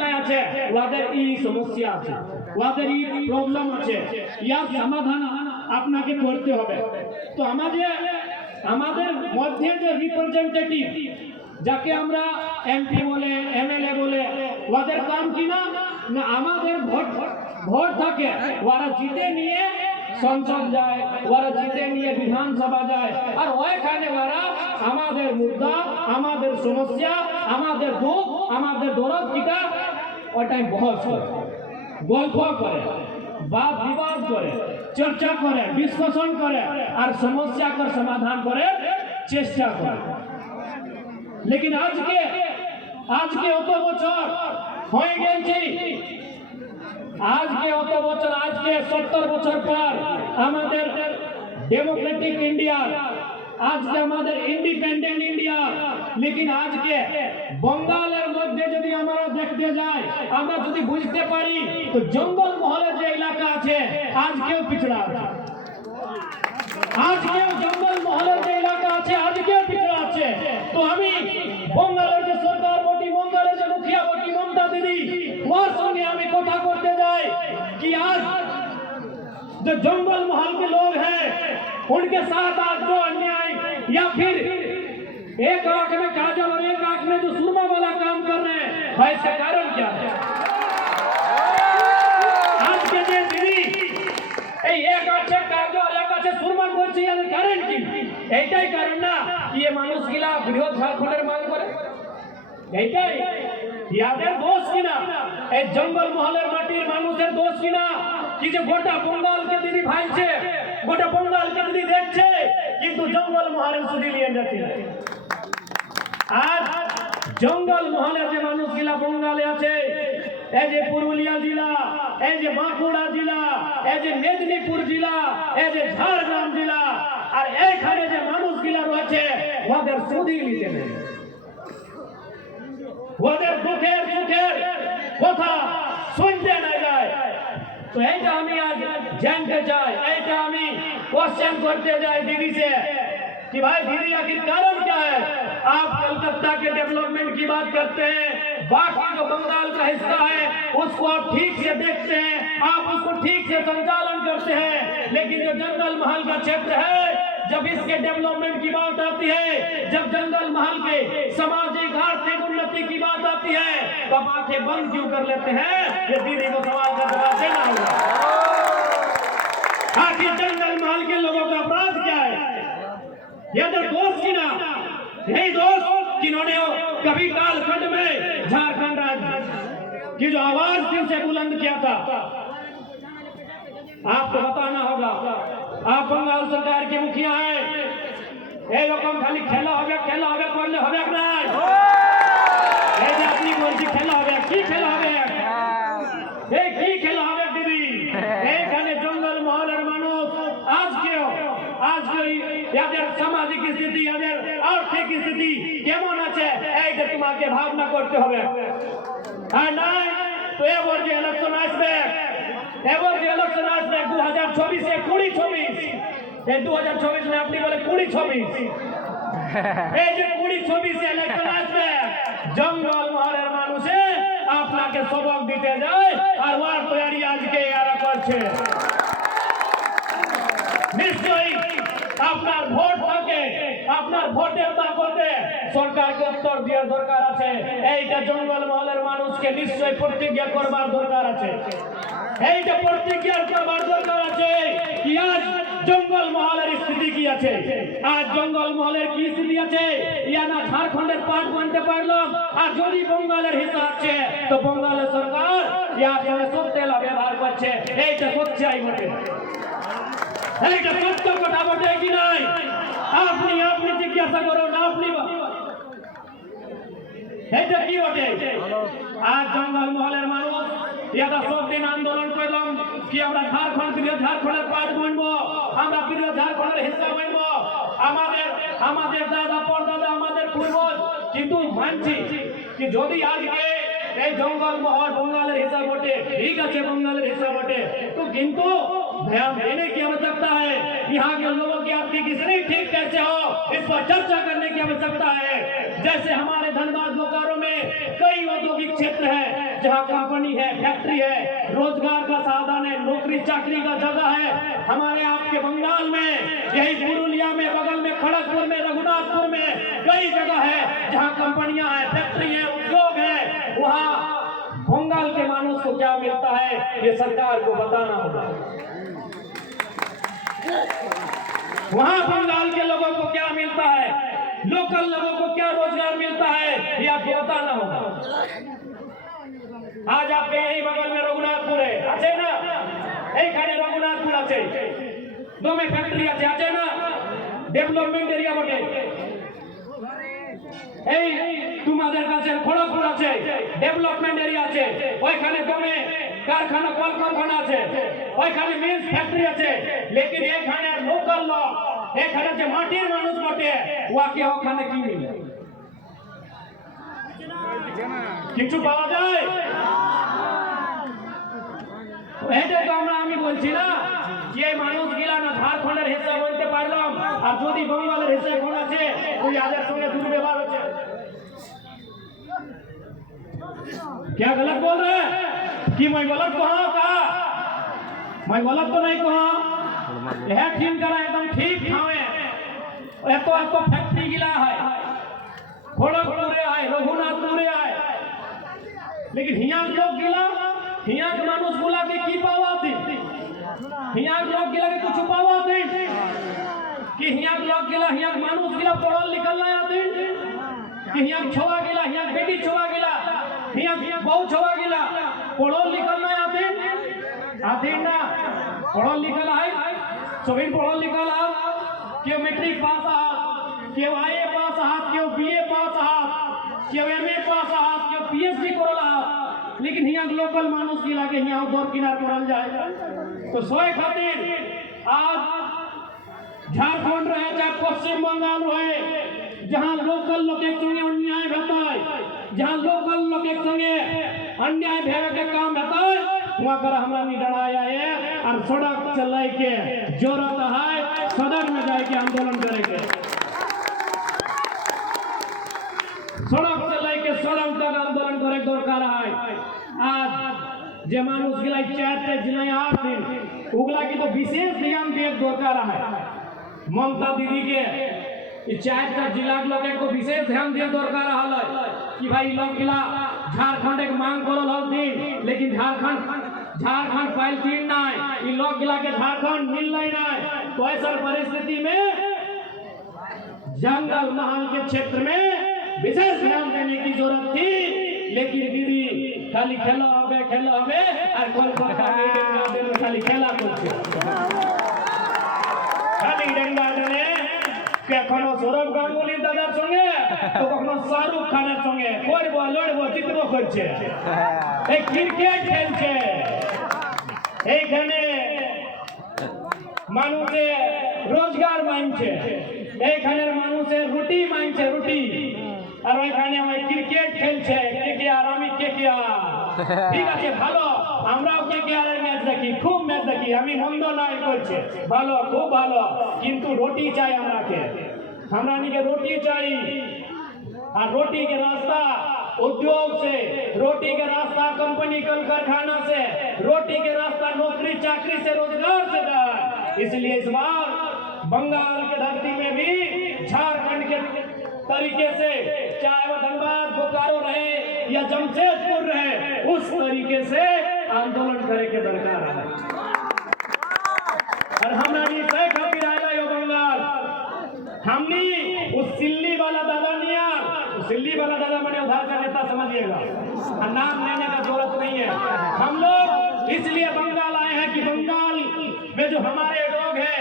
জেলায় আছে ওদের এই সমস্যা আছে, ওদের এই প্রবলেম আছে, ইয়ার সমাধান আপনাকে করতে হবে। তো আমাদের মধ্যে যে রিপ্রেজেন্টেটিভ যাকে আমরা এমপি বলে এমএলএ বলে, ওদের কাম কি না আমাদের ভোট থাকে, ওরা জিতে নিয়ে সংসদ যায়, ওরা জিতে নিয়ে বিধানসভা যায়, আর ওইখানে ওরা আমাদের মুদ্রা, আমাদের সমস্যা, আমাদের দুঃখ, আমাদের দরদ কিটা ওটাই বহস করে, গল্প করে, বাদ বিবাদ করে, চর্চা করে, ডিসকাশন করে, আর সমস্যাকে সমাধান করে চেষ্টা করে। लेकिन आज के অত বছর হয়ে গেছে, आज के 70 বছর পর আমাদের ডেমোক্রেটিক ইন্ডিয়া, आज के আমাদের ইন্ডিপেন্ডেন্ট ইন্ডিয়া, लेकिन आज के বঙ্গালের মধ্যে যদি আমরা দেখতে যাই, আমরা যদি বুঝতে পারি তো জঙ্গল মহলের যে এলাকা আছে আজকেও পিছড়া আছে, আজকেও জঙ্গল মহলের যে এলাকা আছে আজকেও পিছড়া আছে। তো আমি বঙ্গালের যে সরকার বটি, বঙ্গালের যে মুখিয়া বটি মমতা দিদি, ওর সঙ্গে আমি কথা করতে যাই कि आज जो जंगल महल के लोग हैं उनके साथ आज जो अन्याय या फिर एक आंख में काजल और एक आंख में जो सुरमा वाला काम कर रहे हैं, इसका कारण क्या है? आज के जो दीदी एक आंख काजल और एक आंख सुरमा করছে, এর কারণ কি? এইটাই কারণ না কি এই মানুষগুলা বৃহৎ ঝাড়খণ্ডের মান করে, এইটাই ইয়াদের দোষ কিনা, এই জঙ্গল মহলের মাটির মানুষের দোষ কিনা কি যে গোটা বঙ্গালকে দিদি ভাইছে, গোটা বঙ্গালকে দিদি দেখছে, কিন্তু জঙ্গল মহলের শুধু নিয়ে যাচ্ছে। আর জঙ্গল মহলের যে মানুষগুলা বঙ্গালে আছে, এই যে পুরুলিয়া জেলা, এই যে বাঁকুড়া জেলা, এই যে মেদিনীপুর জেলা, এই যে ঝাড়গ্রাম জেলা, আর এইখানে যে মানুষগুলা রয়েছে ওদের শুধু নিতে নেই, ওদের দুঃখের সুখের কথা শুনতে না যায়। तो ऐसा हमें आज जानते जाए, ऐसा हमें क्वेश्चन करते जाए दीदी से कि भाई दीदी आखिर कारण क्या है? आप कलकत्ता के डेवलपमेंट की बात करते हैं, बाकी जो बंगाल का हिस्सा है उसको आप ठीक से देखते हैं, आप उसको ठीक से संचालन करते हैं, लेकिन जो जंगल महल का क्षेत्र है, जब इसके डेवलपमेंट की बात आती है, जब जंगल महल के सामाजिक आर्थिक उन्नति की बात आती है, तो आप आंखें बंद क्यों कर लेते हैं? ये दीदी को सवाल का जवाब देना होगा। आखिर जंगल महल के लोगों का अपराध क्या है? ये तो दोस्त की ना, यही दोस्त जिन्होंने कभी कालखंड में झारखंड राज्य की जो आवाज दिल से बुलंद किया था, आपको बताना होगा। आप बंगाल सरकार के मुखिया हैं, ये लोग खाली खेला हो पढ़ले हो अपनी बोलती खेला हो की खेला हो दीदी एखाने जंगल महलेर मानुष आज के सामाजिक स्थिति आर्थिक स्थिति केमन आछे এইটা তোমাকে ভাবনা করতে হবে। আর নাই তো এবার যে ইলেকশন আসবে, এবার যে ইলেকশন আসবে 2024 2026, এই 2024 में আপনি বলে 2026, এই যে 2026 ইলেকশন আসবে, জঙ্গল মহলের মানুষে আপনাকে সবক দিতে যায়, আর ওয়ার তৈরি আজকে এরা করছে। নিশ্চয়ই আপনার ভোট থাকে, আপনার ভোটের দাপটে সরকারকে উত্তর দেওয়ার দরকার আছে। এইটা জঙ্গল মহলের মানুষকে নিশ্চয়ই প্রতিজ্ঞা করবার দরকার আছে, এইটা প্রতিজ্ঞা করবার দরকার আছে কি আজ জঙ্গল মহলের স্থিতি কি আছে, আজ জঙ্গল মহলের কি স্থিতি আছে, ইয়া না ঝাড়খণ্ডের পার্ট বানতে পারলাম, আর যদি বঙ্গালের হিসাব আছে তো বঙ্গালের সরকার ইয়ার সঙ্গে সত্যেলা ব্যবহার করছে। এইটা সচ্চাই বটে, এইটা সত্য কথা বটে কি নাই? আপনি জিজ্ঞাসা করুন, আপনি এইটা কি বটে? আজ জঙ্গল মহলের মানুষ এটা সব দিন আন্দোলন করলাম কি আমরা ঝাড়খণ্ডের পার্ট বানবো, আমরা ঝাড়খণ্ডের হিস্সা বানবো, আমাদের দাদা পরদাদা আমাদের পূর্বজ, কিন্তু মানছি कि যদি আজকে এই জঙ্গল মহল बंगालेर हिस्सा बटे, ठीक है बंगालेर हिस्सा बटे, तो किंतु ध्यान देने की आवश्यकता है। यहाँ के लोगों की आर्थिक स्थिति ठीक कैसे हो इस पर चर्चा करने की आवश्यकता है। जैसे हमारे धनबाद बोकारो में कई औद्योगिक क्षेत्र है जहाँ कंपनी है, फैक्ट्री है, रोजगार का साधन है, नौकरी चाकरी का जगह है। हमारे आपके बंगाल में, यही पुरुलिया में, बगल में खड़गपुर में, रघुनाथपुर में कई जगह है जहाँ कंपनियां हैं, फैक्ट्री है, उद्योग है। वहाँ बंगाल के मानुष को क्या मिलता है ये सरकार को बताना होगा। वहाँ बंगाल के लोगों को क्या मिलता है, लोकल लोगों को क्या रोजगार मिलता है ये आपको बताना होगा। आज आपके यही बगल में रघुनाथपुर है, अच्छे ना, यही खाने रघुनाथपुर अच्छे दो में फैक्ट्री अच्छे ना, डेवलपमेंट एरिया बटे এই তোমাদের কাছে খড়গপুর আছে, ডেভেলপমেন্ট এরিয়া আছে, ওইখানে দমে কারখানা কলকারখানা আছে, ওইখানে মিলস ফ্যাক্টরি আছে। লেকিন এখানে লোকাল লোক, এখানে যে মাটির মানুষ বটে ওকে ওখানে কি মিলে, কিছু পাওয়া যায়? এটাই তো আমি বলছি না যে মানুষ গিলা না ঝাড়খণ্ডের হিসাব বলতে পারলাম, আর যদি বঙ্গালের হিসাব কোন আছে ওই আদের সঙ্গে দুর্ব্যবহার হচ্ছে। क्या गलत बोल रहे हैं कि मैं गलत कहा का? मैं गलत तो नहीं कहा, यह ठीक करा एकदम ठीक ठावे। तो फैक्ट्री गिला है, खड़गपुरे है, रघुनाथपुरे है, लेकिन हियां लोग गिला, हियां के मानुष बोला कि की पावा थी, हियां लोग गिला के कुछ पावा थी कि हियां लोग गिला, हियां मानुष गिला पढ़ल निकलना आते कि हियां छोवा गिला, हियां बेटी छोवा गिला, हियां बहु छोवा गिला पढ़ल निकलना आते ना, पढ़ल निकल है सभी पढ़ल निकल है, क्यों मैट्रिक पास आ, क्यों आईए पास आ, क्यों बीए पास आ, क्यों एमए पास आ, क्यों पीएचडी करल आ, लेकिन हियां लोकल मानुष गिला के हियां दौर किनार करल जाए। तो सोए खातिर आज झारखंड रहे चाहे पश्चिम बंगाल रहे, जहाँ लोकल लोग एक संगे अन्याय होता है, जहाँ लोकल लोग एक संगे अन्याय भेवे के काम होता है, वहाँ कर हमरा नहीं डराया है और सड़क चलाए के जरूरत है, सदन में जाके आंदोलन करेंगे, सड़क चलाए के सड़क तक आंदोलन करे दरकार है। आज जे मानुष गिला चारटे जिला आठ दिन उगला की तो विशेष ध्यान दिए दरकार है। ममता दीदी के चारटा जिला के लोग को विशेष ध्यान दिए दरकार है कि भाई लोग गिला झारखंड एक मांग करल हथिन, लेकिन झारखंड पाइल तीन ना, ये लोग गिला के झारखंड मिल नहीं। तो ऐसा परिस्थिति में जंगल महल के क्षेत्र में विशेष ध्यान देने की जरूरत थी, लेकिन दीदी खाली खेला होगे और कोलकाता में खाली खेला खाली डंडा डले कखनो सौरभ गांगुली दादार संगे तो कखनो शाहरुख खाনের संगे করবো লড়বো জিতবো করছে, এই ক্রিকেট খেলছে। এইখানে মানুষের রোজগার মানছে, এইখানের মানুষের রুটি মানছে, রুটি, আর ওইখানে ওই ক্রিকেট খেলছে কেকেআর, আমি কেকেআর, ঠিক আছে ভালো, আমরাও কেকেআর এর ম্যাচ দেখি, খুব ম্যাচ দেখি, আমি মন্দ নাই করছে, ভালো খুব ভালো, কিন্তু রুটি চাই আমরাকে, हमरा के रोटी चाहिए, और रोटी के रास्ता उद्योग से, रोटी के रास्ता कंपनी कल कारखाना से, रोटी के रास्ता नौकरी चाकरी से, रोजगार से है। इसलिए इस बार बंगाल के धरती में भी झारखंड के तरीके से, चाहे वो धनबाद बोकारो रहे या जमशेदपुर रहे, उस तरीके से आंदोलन करे के दरकार है। और हमरा तय खातिर आया यो बंगाल, हमने उस सिल्ली वाला दादा निया, सिल्ली वाला दादा मैंने उधार का नेता समझिएगा, नाम लेने का जरूरत नहीं है। हम लोग इसलिए बंगाल आए हैं कि बंगाल में जो हमारे लोग हैं,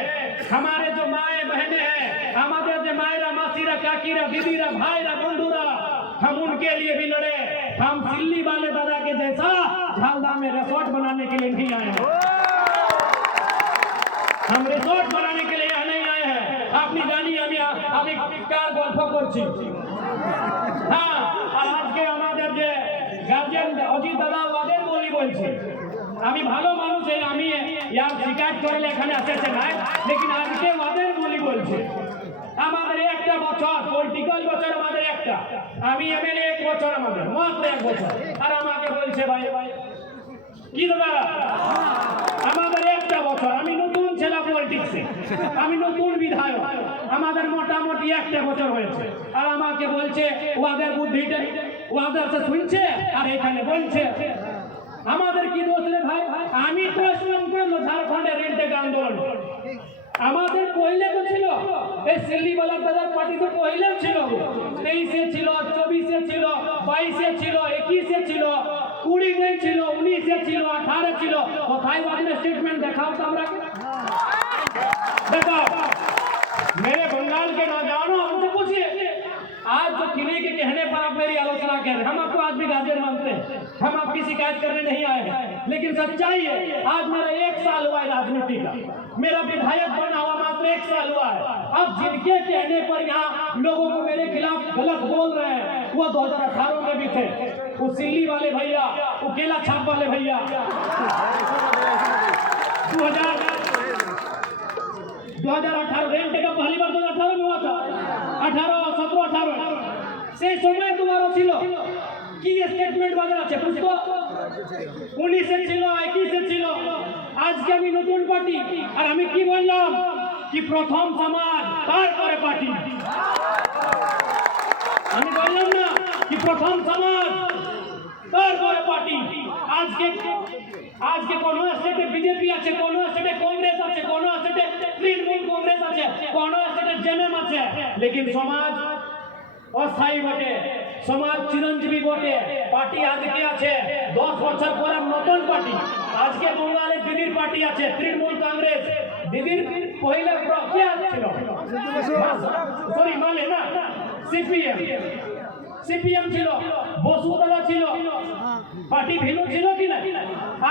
हमारे जो माए बहने हैं, हमारे जो मायरा मासीरा काकीरा दीदीरा भाईरा बंधुरा, हम उनके लिए भी लड़े। हम सिल्ली वाले दादा के जैसा झालदा में रिसोर्ट बनाने के लिए नहीं आए हैं, हम रिसोर्ट बनाने के लिए नहीं आए हैं। আপনি জানি আমি কার গল্প করছি, হ্যাঁ, আর আজকে আমাদের যে গার্জিয়ান অজিত দাদা ওদের বলি বলছি, আমি ভালো মানুষ, আমি ইয়ার শিকায়ত করলে এখানে আসেছে না, লেকিন আজকে ওদের বলি বলছে। আমাদের একটা বছর পলিটিক্যাল বছর আমাদের একটা, আমি এমএলএ 1 বছর, আমাদের মাত্র 1 বছর, আর আমাকে বলছে ভাই কি দাদা আমাদের একটা বছর, আমি নতুন ছেলে পলিটিক্সে, আমি নতুন বিধায়ক, আমাদের মোটামুটি একটা বছর হয়েছে, আর আমাকে বলছে ওদের বুদ্ধিটা ওদের শুনছে আর এখানে বলছে আমাদের কি দোষ রে ভাই? আমি তো শুনলাম করলো ঝাড়খণ্ডের রেন্টেক আন্দোলন, আমাদের পহলে তো ছিল এই সিল্লিওয়ালা বাজার পার্টি, তো পহলেও ছিল, 23-এ ছিল, 24-এ ছিল, 22-এ ছিল, 21-এ ছিল, 20-এ ছিল, 19-এ ছিল, 18-এ ছিল। কোথায় ওদের স্টেটমেंट দেখাও তো আমরা देखाओ। मेरे बंगाल के नौजवानों हमसे पूछिए, आज जो किन्हीं के कहने पर आप मेरी आलोचना कर रहे हैं, हम आपको आज भी गार्जियन मानते हैं, हम आपकी शिकायत करने नहीं आए हैं, लेकिन सच्चाई है आज मेरा 1 साल हुआ है राजनीति का, मेरा विधायक बना हुआ मात्र 1 साल हुआ है। अब जिनके कहने पर यहाँ लोगों को मेरे खिलाफ गलत बोल रहे हैं वो 2018 में भी थे, वो सिल्ली वाले भैया, वो केला छाप वाले भैया, 2018 रेंट का पहली बार 2018 में हुआ था, 17-18 से समय तुम्हारा ছিল কি স্টেটমেন্ট বাজার আছে বুঝতো, 19-এ ছিল, 21-এ ছিল, আজকে আমি নতুন পার্টি, আর আমি কি বললাম কি প্রথম সমাজ তারপরে পার্টি, আমি বললাম না কি প্রথম সমাজ তারপরে পার্টি। আজকে কোন স্টেটে বিজেপি আছে, কোন স্টেটে কংগ্রেস আছে, কোন স্টেটে তৃণমূল কংগ্রেস আছে, কোন স্টেটে জেএমএম আছে, लेकिन সমাজ অস্থায়ী বটে, সমাজ চিরঞ্জীবী বটে। পার্টি আজকে আছে, 10 বছর পরে নতুন পার্টি, আজকে বঙ্গালে দিদির পার্টি আছে, তৃণমূল কংগ্রেস, দিদির পহিলা কে ছিল সরি মানে না সিপিএম ছিল, বসুন্ধরা ছিল, পার্টি ভিন্ন ছিল কি না,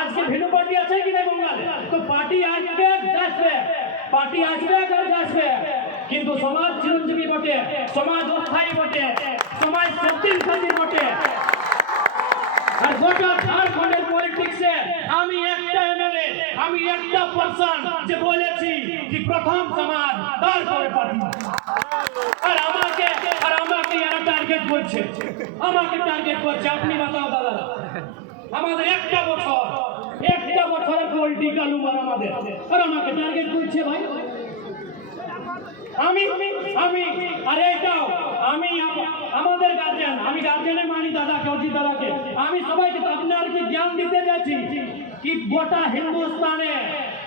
আজকে ভিন্ন পার্টি আছে কি না বঙ্গালে? তো পার্টি আসবে যাচ্ছে, পার্টি আসবে আর যাচ্ছে, কিন্তু সমাজ চিরঞ্জীবী বটে, সমাজ অস্থায়ী বটে, সমাজ সত্যিন বটে। আর গোটা ঝাড়খণ্ডের পলিটিক্সে আমি একটা এমএলএ, আমি একটা পার্সন যে বলেছি যে প্রথম সমাজ তারপরে পার্টি, আর আমাকে এরা টার্গেট করছে, আমাকে টার্গেট করছে। আপনি বাতাও দাদা, আমাদের একটা বছরের পলিটিক্যাল উমার আমাদের, আর আমাকে টার্গেট করছে ভাই। আমি আরে এটাও আমি আমাদের গার্জিয়ান, আমি গার্জিয়ানে মানি দাদাকে, অজিত দাদাকে, আমি সবাইকে আপনার কি জ্ঞান দিতে চাইছি কি গোটা হিন্দুস্তানে,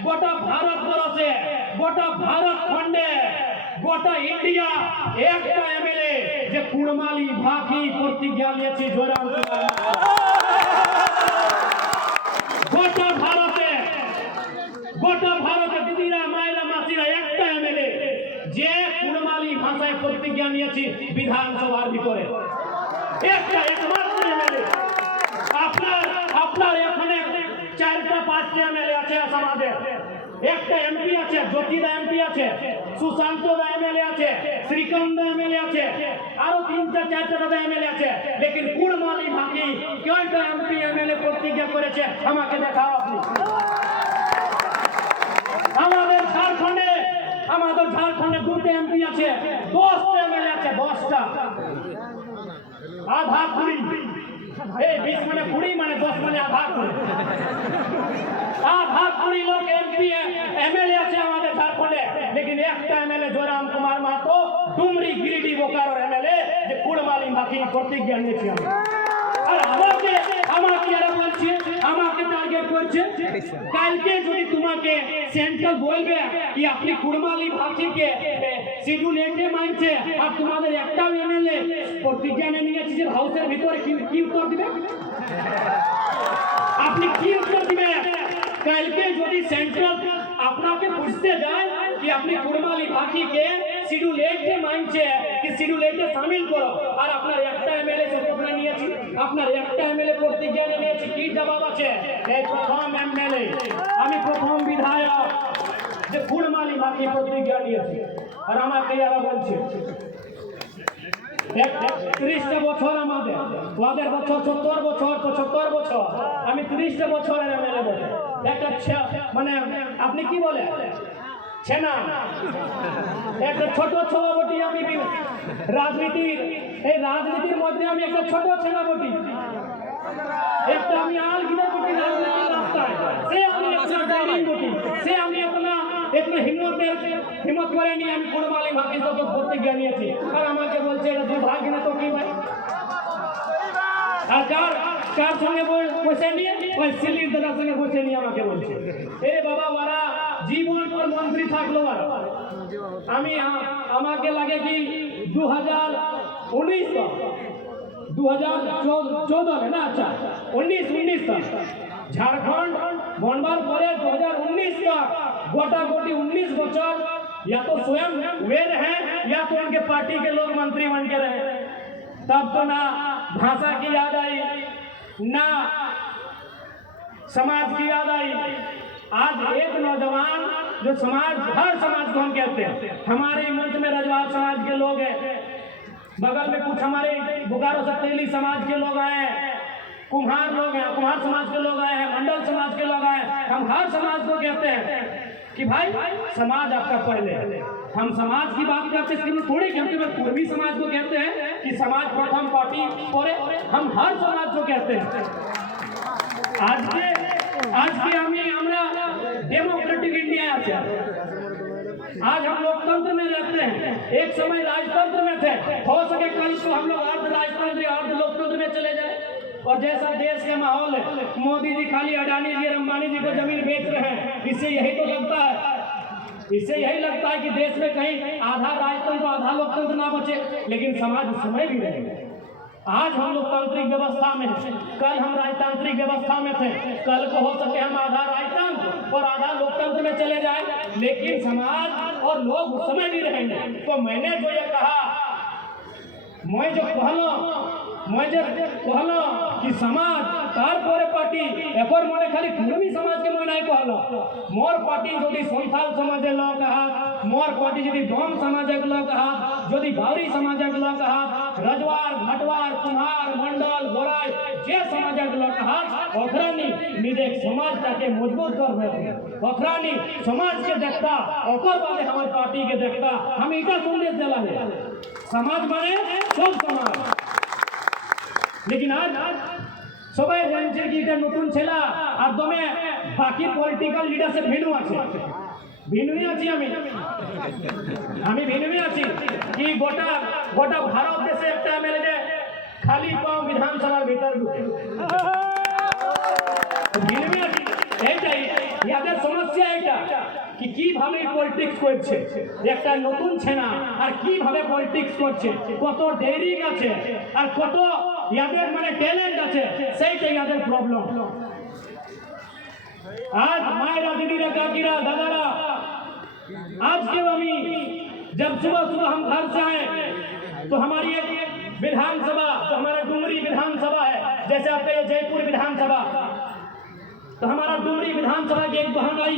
গোটা ভারতবর্ষে, গোটা ভারত খণ্ডে, গোটা ইন্ডিয়া একটা এমএলএ যে কুড়মালি ভাকি প্রতিজ্ঞা নিয়েছে জোরাম, গোটা ভারতে দিদিরা মায়েরা মাসিরা একটা এমএলএ যে কুড়মালি ভাষায় প্রতিজ্ঞা নিয়েছে বিধানসভার ভিতরে, একমাত্র এমএলএ। আপনার এখানে 4-5টা এমএলএ আছে সমাজের, একটা এমপি আছে, জ্যোতিদা এমপি আছে, সুশান্তদা এমএলএ আছে, শ্রীকান্তদা এমএলএ আছে, আরো 3-4টা এমএলএ আছে, লেকিন কুড়মালি ভাঙি কয়টা এমপি এমএলএ প্রতিজ্ঞা করেছে আমাকে দেখাও আপনি। আমাদের ঝাড়খণ্ডে 2টা এমপি আছে, 10টা এমএলএ আছে, 10টা, আধা 20, এই 20 মানে 20 মানে 10 মানে আধা 20 লোক এমপি এমএলএ আছে আমাদের ঝাড়খণ্ডে, लेकिन একটা এমএলএ জয়রাম কুমার মাহাতো ডুমরি গিরিডি বোকারোর এমএলএ যে কুড়মালি ভাকি প্রতিজ্ঞা নিয়েছে। আর আমাকে এরা বলছে, আমাকে টার্গেট করছে, কালকে যদি তোমাকে সেন্ট্রাল বলবে কি আপনি কুড়মালি ভাকিকে শিডিউল 8 মানছে আর তোমাদের একটা এমএলএ প্রতিজ্ঞা নিয়েছে যে হাউসের ভিতরে, কি উত্তর দিবে আপনি? কি উত্তর দিবে? কালকে যদি সেন্ট্রাল আপনাকে বুঝতে যায় कि अपनी कुड़माली भाकी के শিডিউল 8 মানছে কি শিডিউল 8 শামিল করো, আর আপনার একটা এমএলএ শপথ নিয়েছি, আপনার একটা এমএলএ প্রতিজ্ঞা নিয়েছি, কি জবাব আছে? এই প্রথম এমএলএ, আমি প্রথম বিধায়ক যে কুড়মালি ভাকি প্রতিজ্ঞা নিয়েছি, আর আমাকে এরা বলছে 30টা বছর আমাদের, ওদের বছর 75 বছর, আমি 30টা বছরের এমএলএ বটে। একটা মানে আপনি কি বলে ছেনা একটা ছোট ছেনাবটি আমি রাজনীতির মধ্যে আমি একটা ছোট ছেনাবটি একটা আমি आल गिरे बटी राजनीतिक रास्ताয় से আমি একটা ডাইরিং বটি से আমি इतना हिम्मत করে নি আমি কোরবালি ভাগে তো করতে গিয়ে নিয়েছি আর আমাকে বলছে এটা দুর্ভাগ্য না তো কি ভাই আর কার সঙ্গে বসে নিয়ে ওই সিলির দাদার সঙ্গে বসে নিয়ে আমাকে বলছে এ বাবা ওরা জীবন পর মন্ত্রী থাকলো আর আমি আমাকে লাগে কি 2014 में ना अच्छा 19 तक झारखंड बनवार पर 2019 तक गोटा गोटी 19 बच्चों या तो स्वयं वे रहे या तो उनके पार्टी के लोग मंत्री बन के रहे तब तो ना भाषा की याद आई ना समाज की याद आई आज एक नौजवान जो हर समाज को हम कहते हैं हमारे मंच में रजवार समाज के लोग हैं बगल में कुछ हमारे बोकारो सतेली समाज के लोग आए हैं कुम्हार लोग हैं कुम्हार समाज के लोग आए हैं मंडल समाज के लोग आए हैं हम हर समाज को कहते हैं कि भाई समाज आपका पहले हम समाज की बात करते हैं थोड़ी कहते हैं पूर्वी समाज को कहते हैं कि समाज प्रथम पार्टी और हम हर समाज को कहते हैं आज के हमरा डेमोक्रेटिक इंडिया আছে आज हम लोकतंत्र में रहते हैं एक समय राजतंत्र में थे हो सके कल को हम लोग अर्ध राजतंत्र अर्ध लोकतंत्र में चले जाए और जैसा देश का माहौल है मोदी जी खाली अडानी जी अंबानी जी को जमीन बेच रहे हैं इससे यही तो लगता है कि देश में कहीं आधा राजतंत्र आधा लोकतंत्र ना बचे लेकिन समाज समय भी रहेगा आज हम लोकतांत्रिक व्यवस्था में कल हम राजतांत्रिक व्यवस्था में थे कल को हो सके हम आधा राजतंत्र और आधा लोकतंत्र में चले जाए लेकिन समाज और लोग उस समय भी रहेंगे तो मैंने जो ये कहा मैं जो कहलो कि समाज तार परे पार्टी एपर मने खाली पूर्वी समाज के मैं नहीं कहलो मोर पार्टी यदि संथाल समाजेर लोग कहा मोर पार्टी यदि डोम समाजेर लोग कहा यदि बावरी समाजेर लोग कहा रजवार घटवार कुम्हार मंडल गोराई जे समाजेर लोग कहा ओखरानी निदेख समाजटाके मजबूत करबे ओखरानी समाज के देखता ओकर बादे हमर पार्टी के देखता हम इटा संदेश दिला है समाज माने सब समाज लेकिन आज সবাই জানছে কি এটা নতুন ছেলা আর দমে বাকি পলিটিক্যাল লিডারশিপ ভিন্ন আছে ভিন্নই আছি আমি ভিন্নই আছি কি গোটা ভারত দেশে একটা এমএলএ খালি পাও বিধানসভার ভিতর ঢুকে ভিন্নই আছি এইটাই ইয়াদের সমস্যা এটা कि কিভাবে পলিটিক্স করছে একটা নতুন ছেনা আর কিভাবে পলিটিক্স করছে কত ডেরিং আছে আর কত ইয়াদের মানে ট্যালেন্ট আছে সেইটাই ইয়াদের প্রবলেম आज मायरा दीदीरा काकीरा दादारा आज के अभी जब सुबह हम घर से आए तो हमारी एक विधानसभा तो हमारा डुमरी विधानसभा है जैसे आपका ये जयपुर विधानसभा तो हमारा डुमरी विधानसभा की एक बहन आई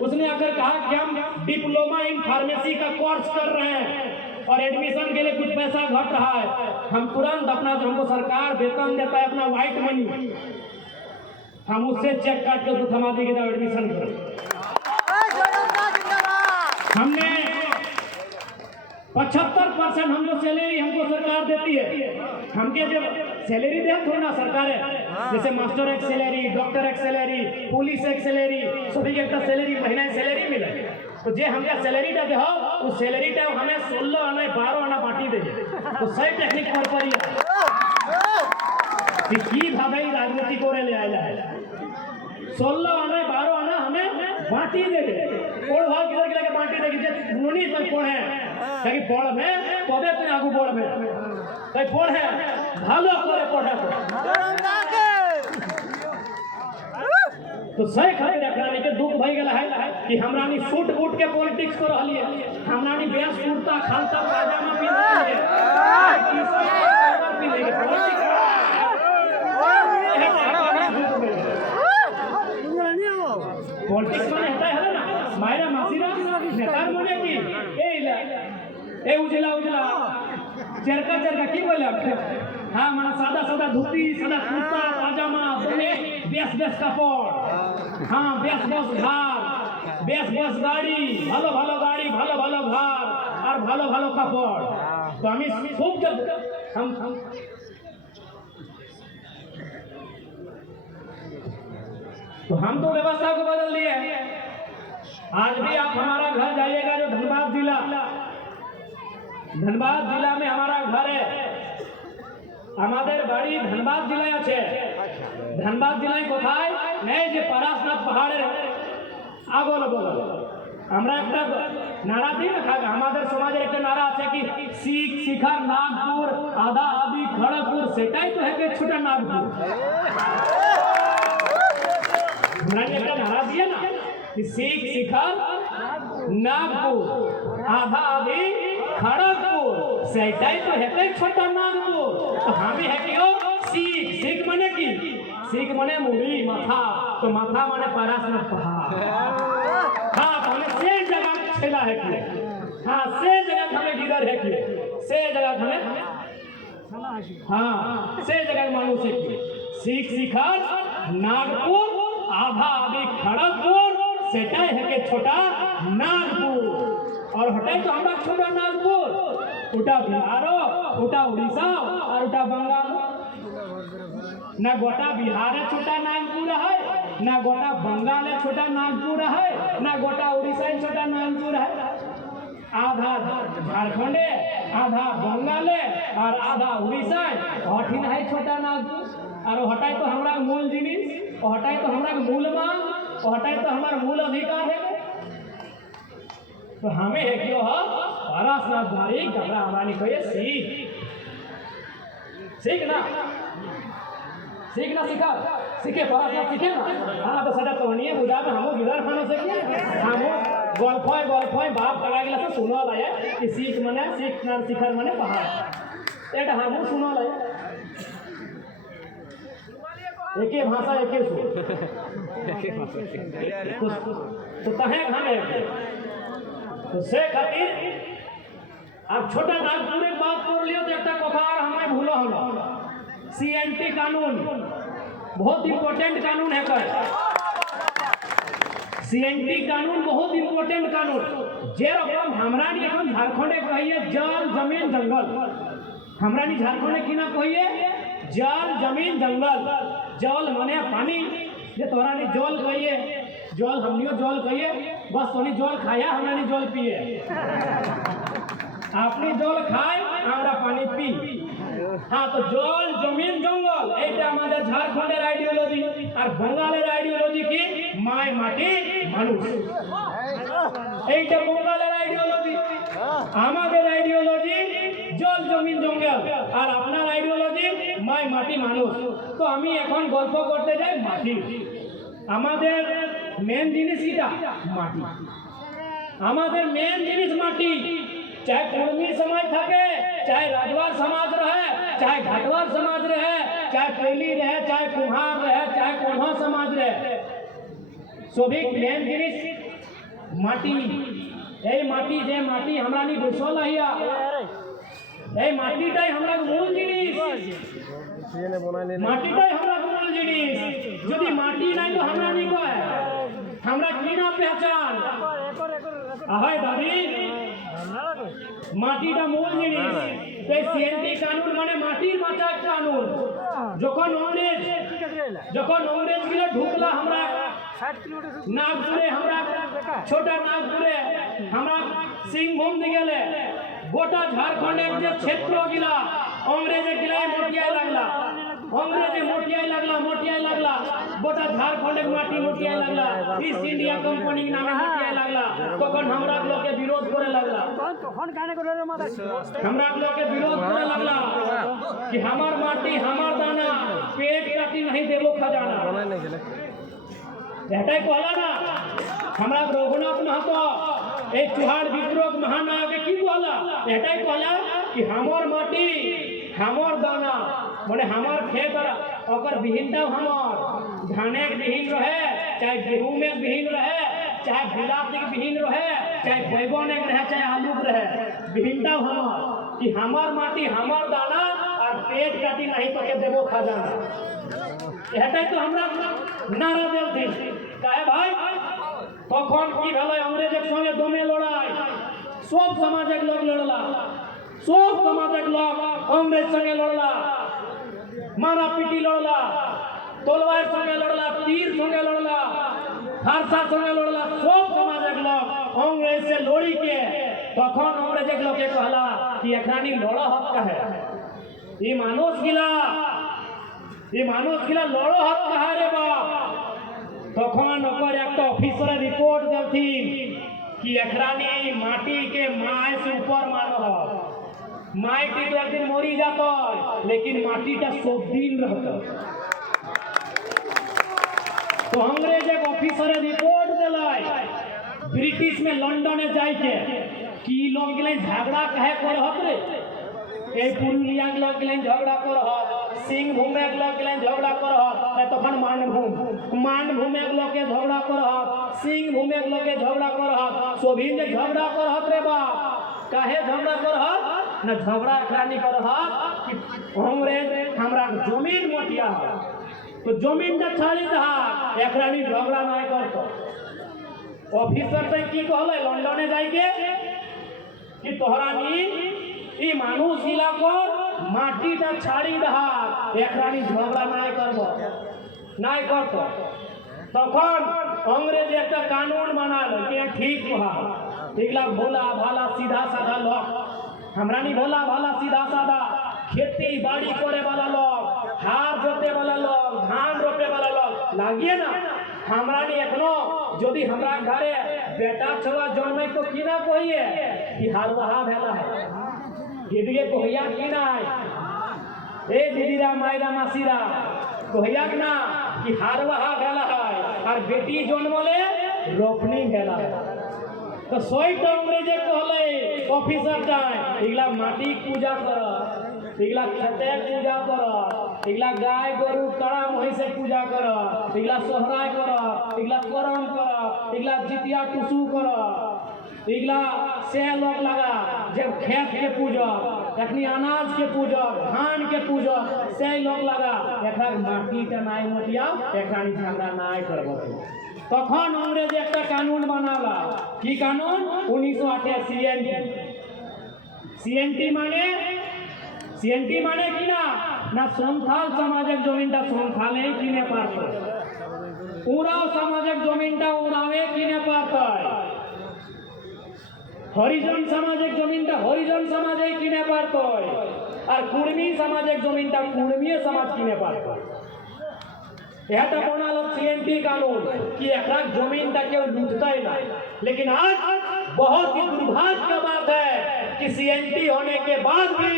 उसने आकर कहा कि हम डिप्लोमा इन फार्मेसी का कोर्स कर रहे हैं और एडमिशन के लिए कुछ पैसा घट रहा है हम तुरंत अपना जो हमको सरकार वेतन देता है अपना व्हाइट मनी हम उससे चेक काट के थमा देंगे जब एडमिशन करो हमने 75% हम जो सैलरी हमको सरकार देती है हमके जब सैलरी दे थोड़ा ना सरकार है जैसे मास्टर एक सैलरी डॉक्टर एक सैलरी पुलिस एक सैलरी सभी के एक सैलरी महीने सैलरी मिले तो जे हमका सैलरी टा दे हो उस सैलरी टा हमें 16 आना 12 आना बांटी दे तो सही टेक्निक पर पड़ी कि भाई राजनीति करे ले आया है 16 आना 12 आना हमें बांटी दे और भाग किधर के लगे बांटी देगी जे नुनी तक पढ़े ताकि पढ़ में तबे तो आगू बढ़ में তাই পড়ে ভালো করে পড়াতো तो सही खाली रखने के दुख भई गेला है कि हमरानी सूट बूट के पॉलिटिक्स कर रहली है हमरानी बेस कुर्ता खालता पाजामा पहन रही है पॉलिटिक्स माने होता है ना मायरा मासीरा नेता माने की ए उजला चरका की बोले हाँ माना सादा धोती सादा कुर्ता पाजामा दोने बेस कपड़ हाँ बेस घाट বেশ বেশ গাড়ি, ভালো ভালো গাড়ি, ভালো ভালো ঘর আর ভালো ভালো কাপড়। তো আমি খুব तो हम तो व्यवस्था को बदल दिए। आज भी आप हमारा घर जाइएगा जो धनबाद जिला में हमारा घर है, हमारे बाड़ी धनबाद जिला আছে। धनबाद जिलाয় কোথায় এই যে পরাশনাথ পাহাড়ের আগল বগল আমরা একটা নারা দিই না, আমাদের সমাজের একটা নারা আছে কি শিখ শিখার নাগপুর আধা আদি খড়গপুর, সেটাই তো है ছোট নাগপুর। আমরা একটা নারা দিয়ে না कि শিখ শিখার नागपुर आधा आधी खड़गपुर, सेटाई तो है छोटा नागपुर। तो हमें है कि सीख सीख माने की सीख माने मुड़ी माथा, तो माथा माने पराशनाथ पहाड़। हाँ तो हमें से जगह खेला है कि हाँ से जगह हमें किधर है कि से जगह हमें हाँ से जगह मानो से सीख शिखर नागपुर आधा आधी खड़गपुर, सेटाई है कि छोटा नागपुर। और हटाई तो हमारा छोटा नागपुर, उटा बिहारो उटा उड़ीसा और उटा बंगाल। ना गोटा बिहार छोटा नागपुर है, ना गोटा बंगाल छोटा नागपुर है, ना गोटा उड़ीसा छोटा नागपुर है। आधा झारखंड आधा बंगाल और आधा उड़ीसा हठिन है छोटा नागपुर। और हटाई तो हमारा मूल जिनिस, हटाई तो हमारा मूल मांग, हटाई तो हमारा मूल अधिकार है। तो हमें है क्यों हो पराशनाथ धारी घबरा हमारी को ये सीख सीखना सीखे पराशनाथ सीखे ना। हाँ तो सदा तो नहीं बुझा तो हम गिरर खाना से हम गोल्फोय बाप करा गया तो सुनो लाए कि सीख मने सीख ना शिखर मने पहाड़, एटा हम सुनो लाए एक ही भाषा एक ही सुन तो तहे हमें तो से खातिर अब छोटा नागपुर एक बात कर लियो तो एक कथार हमें भूलो हलो सीएनटी कानून बहुत इंपॉर्टेंट कानून है कर सीएनटी कानून बहुत इंपॉर्टेंट कानून जे रकम हमरा नी এখন झारखंड कहिए जल जमीन जंगल, हमरा नी झारखंड की ना कहिए जल जमीन जंगल। जल माने पानी, जे तोरा नी जल कहिए जल हमनियो जल कहिए, बस तोनी जल खाया हमरा नी जल पिए, आपनी जल खाए हमरा पानी पी। हाँ तो जल जमीन जंगल এইটা আমাদের ঝাড়খণ্ডের আইডিওলজি আর বঙ্গালের আইডিওলজি কি মায় মাটি মানুষ, এইটা বঙ্গালের আইডিওলজি। আমাদের আইডিওলজি জল জমিন জঙ্গল আর আপনার আইডিওলজি মায় মাটি মানুষ। তো আমি এখন গল্প করতে যাই মাটি। আমাদের মেন জিনিস কিটা মাটি, আমাদের মেন জিনিস মাটি। चाहे कुर्मी समाज থাকে, चाहे राजवार समाज रहे, चाहे घाटवार समाज रहे, चाहे पैली रहे, चाहे कुम्हार रहे, चाहे कोन्हा समाज रहे, सभी मेन जिनिस माटी। এই মাটি যে মাটি हमरा नी बसल हिया, এই মাটিটাই हमरा মূল জিনিস, মাটিটাই हमरा মূল জিনিস। যদি মাটি নাই তো हमरा नी কয় हमरा की ना पहचान আহাই দাদি মাটিটা মূল জিনিস। এই সিএনটি কানুন মানে মাটির বাঁচার কানুন। যখন अंग्रेज গিয়ে ঢুকলা আমরা নাগপুরে, আমরা ছোটা নাগপুরে, আমরা সিংভূম দিয়ে গেলে গোটা ঝাড়খণ্ডের যে ক্ষেত্র গিলা अंग्रेजे গিলাই মোটিয়াই লাগলা, अंग्रेजे मोटियाई लगला गोटा झारखंड माटी मोटियाई लगला, ईस्ट इंडिया कंपनी नामे मोटियाई लगला। तखन हमरा लोग के विरोध करे लगला, हमरा लोग के विरोध करे लगला कि हमार माटी हमार दाना पेट काटी नहीं देबो खजाना। एटाई कहला ना हमरा रघुनाथ महतो এই চুহার বিদ্রোহ মহানায়ক কি कहला, এটাই कहला कि हमार माटी हमार दाना মানে हमार खेत और विहीनता हमार धाने के विहीन रहे, चाहे गेहूं में विहीन रहे, चाहे गुलाब के विहीन रहे, चाहे बैगन एक रहे, चाहे आलू के रहे, विहीनता हमार कि हमार माटी हमार दाना और पेट काटी नहीं तो के देबो खजाना। एटाई तो हमरा नारा देल थी काहे भाई তখন কি হলো ইংরেজের সঙ্গে দমে লড়াই সব সমাজের লোক লড়লা সব সমাজের লোক ইংরেজ সঙ্গে লড়লা মারা পিটি লড়লা তলোয়ার সঙ্গে লড়লা তীর সঙ্গে লড়লা ফারসা সঙ্গে লড়লা সব সমাজের লোক ইংরেজ से लड़ी के তখন ইংরেজের লোকে कहला कि एकरानी लड़ा हक है ये मानुष गिला लड़ो हक कहा रे बाप তখন ওপর একটা অফিসারে রিপোর্ট দেলथिन कि एकरानी माटी के माय से ऊपर मानो माटी तो एक दिन मरी जाता लेकिन माटीटा सब दिन रहता तो अंग्रेज एक ऑफिसर रिपोर्ट दिलाई ब्रिटिश में लंदन जाइके कि लोग गिले झगड़ा कहे करहत रे ए पुरुलिया के लोग गिले झगड़ा करहत सिंहभूम के लोग गिले झगड़ा करहत तखन मानभूम के लोग के झगड़ा करहत सिंहभूम के लोग के झगड़ा करहत सोभिन जे झगड़ा करहत रे बाप काहे झगड़ा करहत न झगड़ा एकरानी करहत कि अंग्रेज हमरा जमीन मोटिया तो जमीन का छाड़ी रहा एकरानी झगड़ा नहीं करतो ऑफिसर से की कहले लंदने जाइके कि तोहरानी ई मानुष इलाको माटीटा छाड़ी रहा एकरानी झगड़ा नहीं करबो नहीं करतो तखन अंग्रेज एक कानून बनाल कि ठीक कहा इगला भोला भाला सीधा साधा लोग हमरा नहीं भोला भाला सीधा साधा खेती बाड़ी करे वाला लोग हार जोते वाला लोग धान रोपे वाला लोग लागिए ना हमरा नहीं एखनो यदि हमरा घरे बेटा छवा जन्मे तो की ना कहिए कि हार वहा भेला है दीदी कहिया की ना ए दीदीरा मायरा मासीरा कहिया ना कि हार वहा भेला है और बेटी जन्मले रोपनी भेला है तो सहित अंग्रेजे कहले ऑफिसर जाए इगला माटी पूजा कर इगला खेते पूजा कर इगला गाय गरु कड़ा महिषे पूजा कर इगला सोहराय कर इगला करम कर इगला जितिया टुसू कर इगला से लोग लगा जब खेत के पूजा अखनी अनाज के पूजा धान के पूजा से लोग लगा एकरा माटी के नाई मोटिया एकरानी झगड़ा नाई करबो तखन अंग्रेज एक कानून बनाला की कानून 1988 सीएनटी माने की ना संथाल समाजेर जमीनटा संथाले किने पारतो उराव समाजेर जमीनटा उरावे किने पारतो हरिजन समाजेर जमीनटा हरिजन समाजे किने पारतो और कुर्मी समाजेर जमीनटा कुर्मी समाज किने पारतो এটা बनालो सीएनटी कानून कि एकरा जमीनटा केउ लूटता ही ना लेकिन आज बहुत ही दुर्भाग्य की बात है कि सीएनटी होने के बाद भी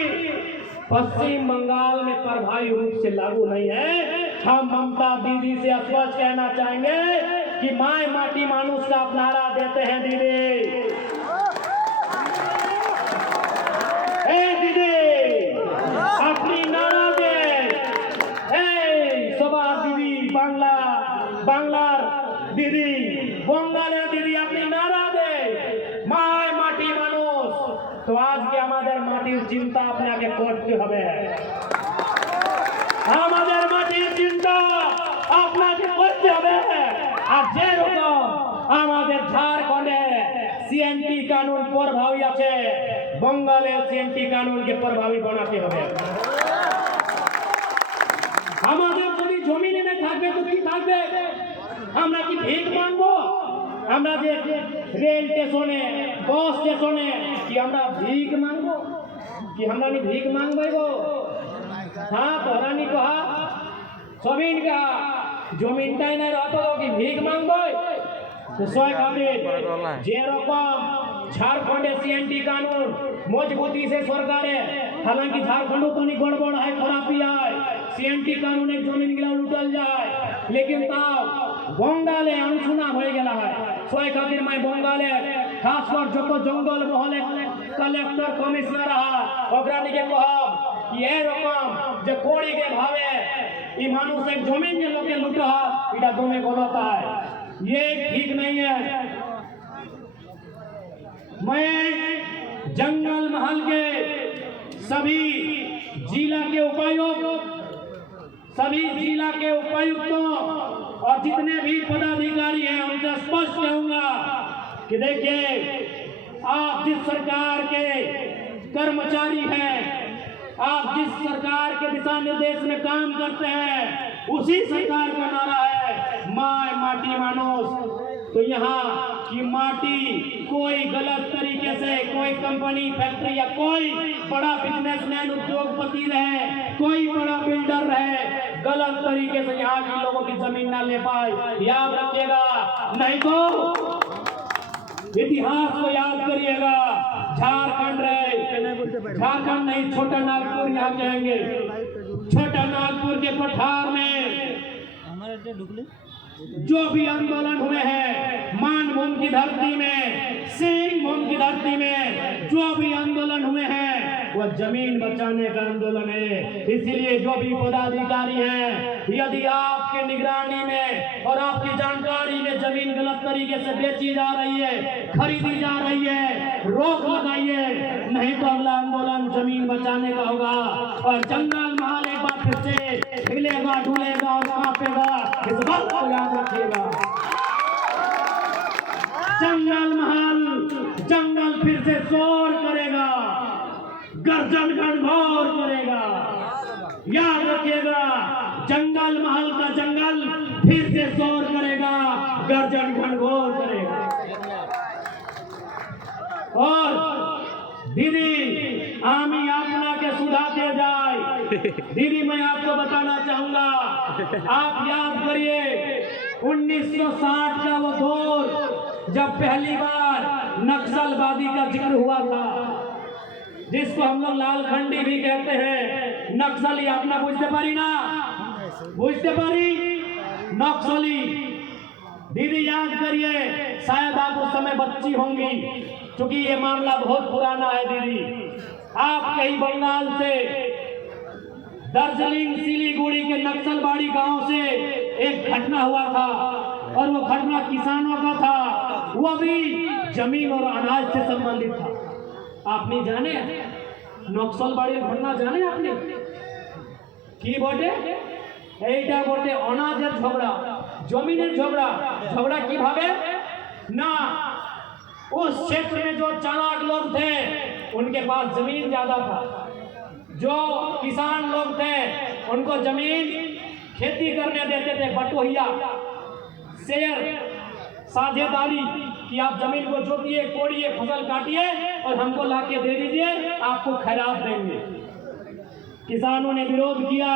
पश्चिम बंगाल में प्रभावी रूप से लागू नहीं है। हम ममता दीदी से स्पष्ट कहना चाहेंगे कि माय माटी मानुष का नारा देते हैं दीदी दीदी अपनी नारा दे सभा दीदी बांग्लार दीदी बंगालेर दीदी अपनी नारा दे माय माटी मानुष तो आज के हमारे माटिर चिंता आपनाके करते हबे हमारे माटिर चिंता आपनाके करते हबे আর যে রকম আমাদের ঝাড়খণ্ডে सीएनटी कानून प्रभावी আছে बंगाले सीएनटी कानून के प्रभावी बनाते হবে আমাদের যদি জমি নেই থাকবে তো কি থাকবে আমরা কি ভিক মানবো আমরা যে রেল স্টেশনে বাস স্টেশনে কি আমরা ভিক মানবো कि हमरा नहीं भीख मांगबे गो हाँ तोहरा नहीं कहा सबिन कहा जमीन टाई नहीं रहता तो कि भीख मांगबे तो सोई खातिर जे रकम झारखंड सीएनटी कानून मजबूती से सरकार है हालांकि झारखंड तो नहीं गड़बड़ है खराबी है सीएनटी कानून एक जमीन गिला लुटल जाए लेकिन तब बंगाले अनसुना हो गया है सोई खातिर मैं बंगाले खासकर जो जंगल महल कलेक्टर कमिश्नर रहा ओकरा के कहब कि ए रकम जे कोड़ी के भावे ई मानुष एक जमीन के लोग के लूटा इटा दोमे गलत है ये ठीक नहीं है। मैं जंगल महल के सभी जिला के उपायुक्तों और जितने भी पदाधिकारी हैं उनसे स्पष्ट कहूंगा कि देखिए, आप जिस सरकार के कर्मचारी हैं, आप जिस सरकार के दिशा निर्देश में काम करते हैं, उसी सरकार का नारा है माय माटी मानुष। तो यहाँ की माटी कोई गलत तरीके से कोई कंपनी फैक्ट्री या कोई बड़ा बिजनेसमैन उद्योगपति रहे, कोई बड़ा बिल्डर रहे, गलत तरीके से यहाँ के लोगों की जमीन ना ले पाए, याद रखिएगा। नहीं तो इतिहास को याद करिएगा। झारखंड रहे, झारखंड नहीं, छोटा नागपुर यहाँ कहेंगे। छोटा नागपुर के पठार में जो भी आंदोलन हुए हैं, मानभूम की धरती में, सिंह भूम की धरती में जो भी आंदोलन हुए हैं, वह जमीन बचाने का आंदोलन है। इसीलिए जो भी पदाधिकारी हैं, यदि आपके निगरानी में और आपकी जानकारी में जमीन गलत तरीके से बेची जा रही है, खरीदी जा रही है, रोक लगाइए, नहीं तो अगला आंदोलन जमीन बचाने का होगा। और जंगल महल एक बार फिर से हिलेगा, डुलेगा और कांपेगा, इस बात को याद रखिएगा। जंगल महल, जंगल फिर से शोर करेगा, गर्जन घनघोर करेगा, याद रखिएगा। जंगल महल का जंगल फिर से शोर करेगा, गर्जन घनघोर करेगा। और दीदी आमी आपना के सुधाते जाए। दीदी मैं आपको बताना चाहूंगा, आप याद करिए 1960 का वो दौर जब पहली बार नक्सलवादी का जिक्र हुआ था, जिसको हम लोग लालखंडी भी कहते हैं। नक्सली अपना बुझते पारी ना, बुझते पारी नक्सली। दीदी याद करिए, शायद आप उस समय बच्ची होंगी, क्योंकि ये मामला बहुत पुराना है। दीदी आप कहीं बंगाल से दार्जिलिंग सिलीगुड़ी के नक्सलबाड़ी गांव से एक घटना हुआ था, और वो घटना किसानों का था, वो भी जमीन और अनाज से संबंधित था। आपने जाने नक्सलबाड़ी घटना जाने आपने की बोटे এইটা বটে অনাজের ঝগড়া, জমিনের ঝগড়া। ঝগড়া কিভাবে ना, उस क्षेत्र में जो चालाक लोग थे उनके पास जमीन ज्यादा था, जो किसान लोग थे उनको जमीन खेती करने देते थे, बटोहिया शेयर साझेदारी कि आप जमीन को जोतिए, कोड़िए, फसल काटिए और हमको लाके दे दीजिए, आपको खैरात देंगे। किसानों ने विरोध किया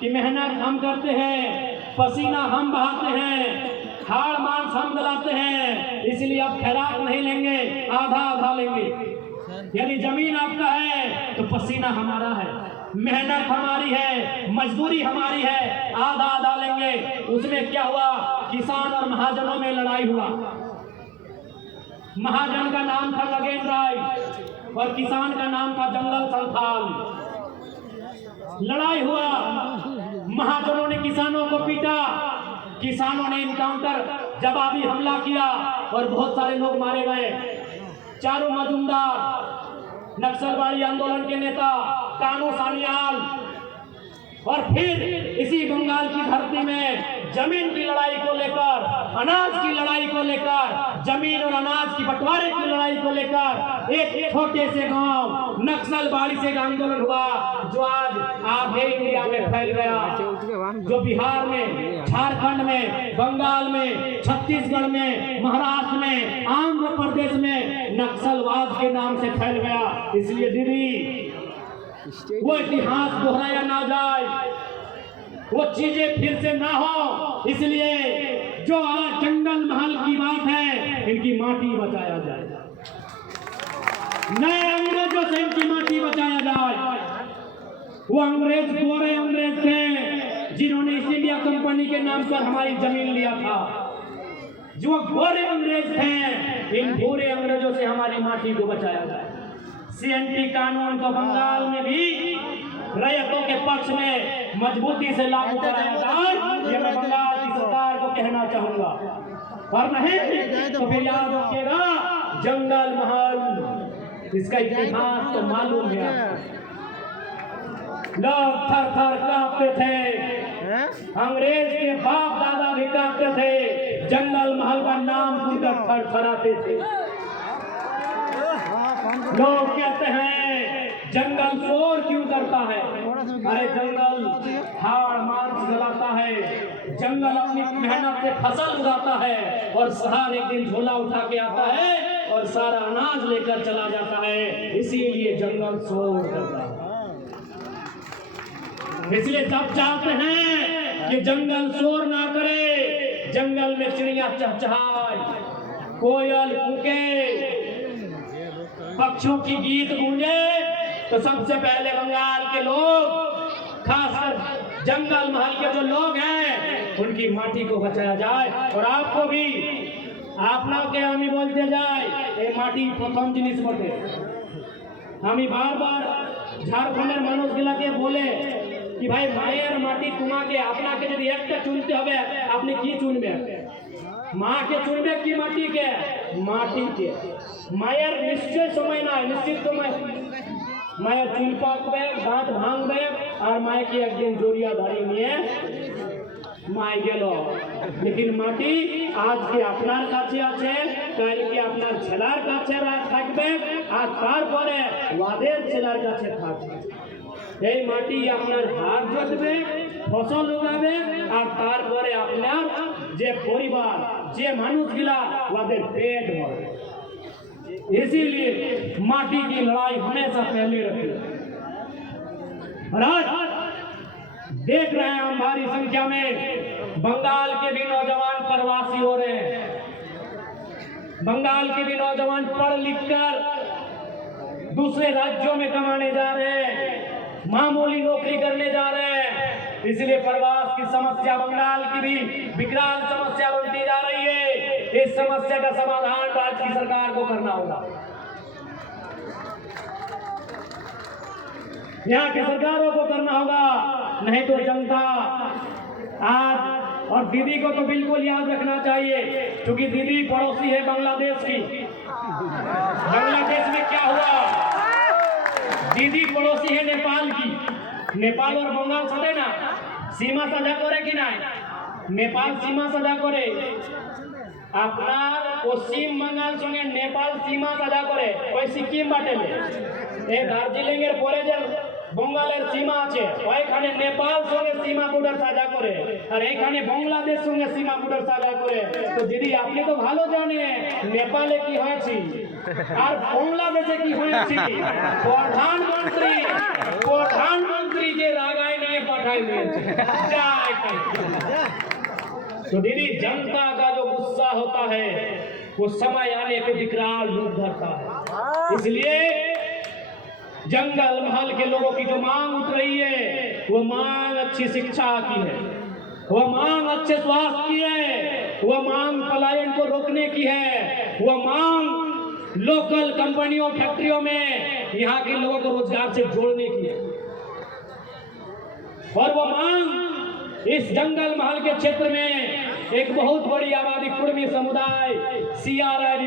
कि मेहनत हम करते हैं, पसीना हम बहाते हैं, हाड़ मांस हम गलाते हैं, इसलिए आप खैरात नहीं लेंगे, आधा आधा लेंगे। यदि जमीन आपका है तो पसीना हमारा है, मेहनत हमारी है, मजदूरी हमारी है, आधा आधा लेंगे। उसमें क्या हुआ, किसान और महाजनों में लड़ाई हुआ। महाजन का नाम था लगेन राय और किसान का नाम था जंगल संथाल। लड़ाई हुआ, महाजनों ने किसानों को पीटा, किसानों ने इनकाउंटर जवाबी हमला किया और बहुत सारे लोग मारे गए। चारू मजुमदार नक्सलवादी आंदोलन के नेता, कानू सान्याल, और फिर इसी बंगाल की धरती में जमीन की लड़ाई को लेकर, अनाज की लड़ाई को लेकर, जमीन और अनाज की बंटवारे की लड़ाई को लेकर एक छोटे से गांव नक्सलवादी से आंदोलन हुआ, जो आज आधे इंडिया में फैल गया, जो बिहार में, झारखंड में, बंगाल में, छत्तीसगढ़ में, महाराष्ट्र में, आंध्र प्रदेश में नक्सलवाद के नाम से फैल गया। इसलिए दीदी वो इतिहास दोहराया ना जाए, वो चीजें फिर से ना हो, इसलिए जो आज जंगल महल की बात है, इनकी माटी बचाया जाए, नए अंग्रेजों से इनकी माटी बचाया जाए। वो अंग्रेज गोरे अंग्रेज थे जिन्होंने ईस्ट इंडिया कंपनी के नाम पर हमारी जमीन लिया था। जो गोरे अंग्रेज थे, इन गोरे अंग्रेजों से हमारी माटी को बचाया जाए। सीएनटी कानून को बंगाल में भी रैयतों के पक्ष में मजबूती से लागू कराया जाए, ये मैं बंगाल की सरकार को कहना चाहूंगा। और नहीं तो फिर याद रखिएगा, जंगल महल इसका इतिहास तो मालूम है। लोग थर थर कांपते थे, अंग्रेज के बाप दादा भी कांपते थे, जंगल महल का नाम सुनकर सुनकर थरथराते थे। लोग कहते हैं जंगल शोर क्यों करता है? अरे जंगल हाड़ मांस गलाता है, जंगल अपनी मेहनत से फसल उगाता है और शहर एक दिन झोला उठा के आता है और सारा अनाज लेकर चला जाता है। इसीलिए जंगल शोर करता है। इसलिए सब चाहते हैं कि जंगल शोर ना करे, जंगल में चिड़िया चहचहाए, कोयल कूके, पक्षियों की गीत गूंजे, तो सबसे पहले बंगाल के लोग, खासकर जंगल महल के जो लोग हैं, उनकी माटी को बचाया जाए। और आपको भी आपना के हमें बोलते जाए ये माटी प्रथम जिनिस बटे। हमें बार बार झारखंडेर मानुष गिलाके बोले कि भाई मायर माटी तुम्हाके आपनाके यदि एकटा चुनते হবে আপনি কি চুনবেন? মাকে চুনবে কি মাটিকে? মাটিকে। মায়ের নিশ্চয় সময় নাই, নিশ্চিত সময় মায়ের চুল পাকবে, দাঁত ভাঙবে, আর মাকে একদিন জড়িয়া ধরে নিয়ে মায় গেল। लेकिन মাটি আজকে আপনার কাছে আছে, কালকে আপনার ছেলের কাছে থাকবে, আর তারপরে ওদের ছেলের কাছে থাকবে। এই মাটি আপনার হাত জোটবে, ফসল উগাবে, আর তারপরে আপনার যে পরিবার, যে মানুষগুলা ওদের পেট ভরবে। इसीलिए माटी की लड़ाई हमेशा पहले रखी। और आज देख रहे हैं हम भारी संख्या में बंगाल के भी नौजवान प्रवासी हो रहे हैं। बंगाल के भी नौजवान पढ़ लिख कर दूसरे राज्यों में कमाने जा रहे हैं, मामूली नौकरी करने जा रहे हैं। इसलिए प्रवास की समस्या बंगाल की भी विकराल समस्या बनती जा रही है। इस समस्या का समाधान राज्य की सरकार को करना होगा। यहाँ की सरकारों को करना होगा, नहीं तो जनता आज। और दीदी को तो बिल्कुल याद रखना चाहिए, क्योंकि दीदी पड़ोसी है बांग्लादेश की। बांग्लादेश में क्या हुआ? दीदी पड़ोसी है नेपाल की। नेपाल और बंगाल साथे ना सीमा साझा करे कि नहीं? नेपाल सीमा साझा करे, আপনার পশ্চিম বাংলার সঙ্গে নেপাল সীমা সাঝা করে, ওই সিকিম বাটেলে এই দার্জিলিং এর পরে যে বঙ্গালের সীমা আছে, ওইখানে নেপাল সঙ্গে সীমা বর্ডার সাঝা করে, আর এইখানে বাংলাদেশ সঙ্গে সীমা বর্ডার সাঝা করে। তো দিদি আপনি তো ভালো জানেন নেপালে কি হয়েছে আর বাংলাদেশে কি হয়েছে। প্রধানমন্ত্রীকে রাগায় নিয়ে পাঠাই দিয়েছে। तो दीदी जनता का जो गुस्सा होता है वो समय आने पे विकराल रूप धरता है। इसलिए जंगल महल के लोगों की जो मांग उठ रही है, वो मांग अच्छी शिक्षा की है, वो मांग अच्छे स्वास्थ्य की है, वो मांग पलायन को रोकने की है, वो मांग लोकल कंपनियों फैक्ट्रियों में यहाँ के लोगों को रोजगार से जोड़ने की है। और वो मांग इस जंगल महल के क्षेत्र में एक बहुत बड़ी आबादी कुर्मी समुदाय CRI